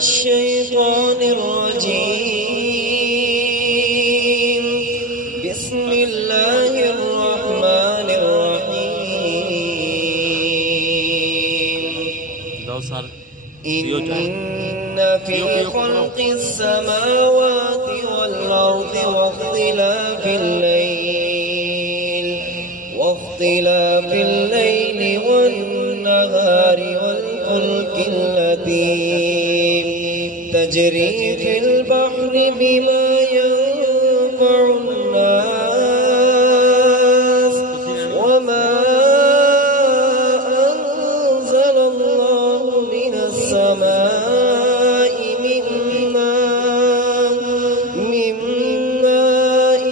الشيطان الرجيم. بسم الله الرحمن الرحيم. إن في خلق السماوات والأرض واختلاف الليل والنهار والفلك التي تجري في البحر بما ينفع الناس وما أنزل الله من السماء من ماء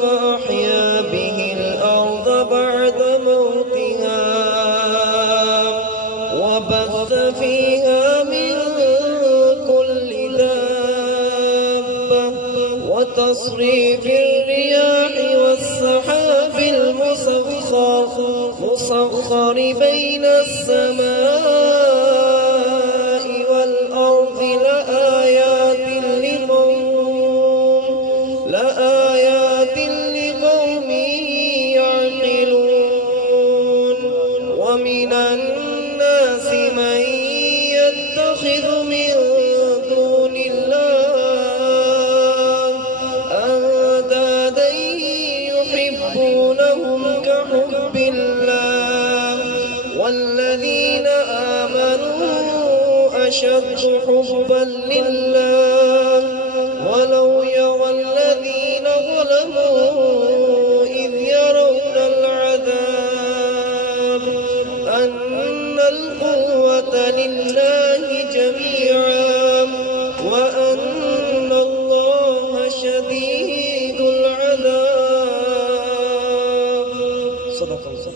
فأحيا به الأرض بعد موتها وبث فيها من كل دابة وتصريف الرياح والسحاب المسخر بين السماء والأرض لآيات لقوم يعقلون. ومن الناس من يتخذ من دون الله أندادا يحبونهم كحب الله والذين آمنوا أشد حبا لله ولو يرى الذين ظلموا إذ يرون العذاب أن القوة لله جميعا وأن الله شديد العذاب. صدق الله.